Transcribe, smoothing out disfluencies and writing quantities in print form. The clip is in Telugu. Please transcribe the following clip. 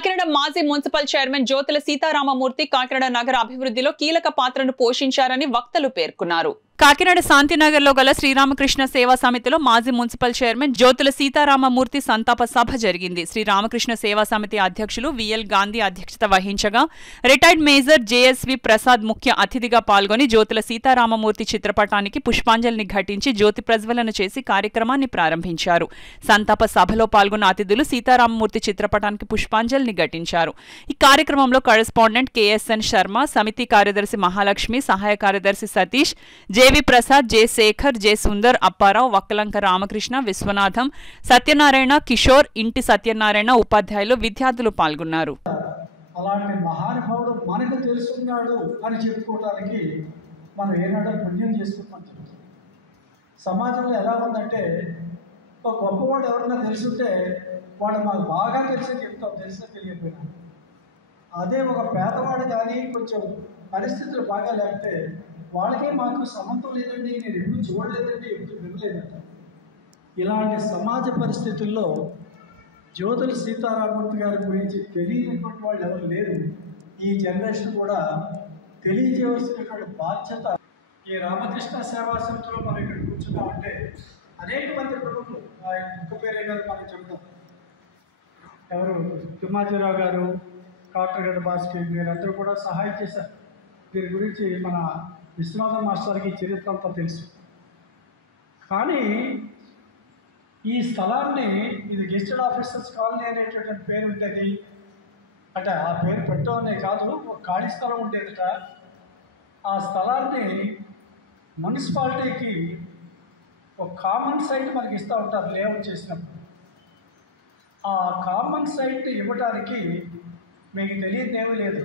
కాకినాడ మాజీ మున్సిపల్ చైర్మన్ జ్యోతుల సీతారామమూర్తి కాకినాడ నగర అభివృద్ధిలో కీలక పాత్రను పోషించారని వక్తలు పేర్కొన్నారు. కాకినాడ శాంతినగర్లో గల శ్రీరామకృష్ణ సేవా సమితిలో మాజీ మున్సిపల్ చైర్మన్ జ్యోతుల సీతారామమూర్తి సంతాప సభ జరిగింది. శ్రీరామకృష్ణ సేవా సమితి అధ్యక్షులు విఎల్ గాంధీ అధ్యక్షత వహించగా రిటైర్డ్ మేజర్ జేఎస్వి ప్రసాద్ ముఖ్య అతిథిగా పాల్గొని జ్యోతుల సీతారామమూర్తి చిత్రపటానికి పుష్పాంజలిని ఘటించి జ్యోతి ప్రజ్వలన చేసి కార్యక్రమాన్ని ప్రారంభించారు. సంతాప సభలో పాల్గొన్న అతిథులు సీతారామమూర్తి చిత్రపటానికి పుష్పాంజలిని ఘటించారు. ఈ కార్యక్రమంలో కరెస్పాండెంట్ కెఎస్ఎన్ శర్మ, సమితి కార్యదర్శి మహాలక్ష్మి, సహాయ కార్యదర్శి Satish, J V Prasad, J Shekhar, J Sundar, Apparao, Vakkalanka Ramakrishna, Viswanadham, Satyanarayana, Kishore, ఇంటి సత్యనారాయణ, ఉపాధ్యాయులు, విద్యార్థులు పాల్గొన్నారు. అలాంటి మహానుభావుడు మనకు తెలుసుకున్నాడు అని చెప్పుకోవడానికి మనం ఏనాడో పుణ్యం చేసుకుంటాం. సమాజంలో ఎలా ఉందంటే ఒక గొప్పవాడు ఎవరైనా తెలుసుంటే వాడు మాకు బాగా తెలిసి చెప్తాం, తెలిసినా తెలియకపోయినా. అదే ఒక పేదవాడు కానీ కొంచెం పరిస్థితులు బాగా లేకపోతే వాళ్ళకే మాకు సంబంధం లేదండి, నేను ఎప్పుడు చూడలేదండి, ఎప్పుడు వినలేదంట. ఇలాంటి సమాజ పరిస్థితుల్లో జ్యోతుల సీతారామమూర్తి గారి గురించి తెలియనటువంటి వాళ్ళు ఎవరు లేరు. ఈ జనరేషన్ కూడా తెలియజేయవలసినటువంటి బాధ్యత. ఈ రామకృష్ణ సేవా సమితిలో మనం ఇక్కడ కూర్చున్నామంటే అనేక మంది ప్రముఖులు, ఒక్క పేరే గారు మనం చెబుతాం. ఎవరు తిమ్మాజీరావు గారు, కాటరగడ్డ భాస్కర్ వీరందరూ కూడా సహాయం చేశారు. దీని గురించి మన విశ్వనాథం మాస్టర్కి చరిత్ర అంతా తెలుసు. కానీ ఈ స్థలాన్ని ఇది గెస్టెడ్ ఆఫీసర్స్ కాలనీ అనేటటువంటి పేరు ఉండేది. అంటే ఆ పేరు పెట్టనే కాదు, ఒక ఖాళీ స్థలం ఉండేదట. ఆ స్థలాన్ని మున్సిపాలిటీకి ఒక కామన్ సైట్ మనకి ఇస్తూ ఉంటారు లేఅవుట్ చేసినప్పుడు. ఆ కామన్ సైట్ ఇవ్వడానికి మీకు తెలియదేమీ లేదు.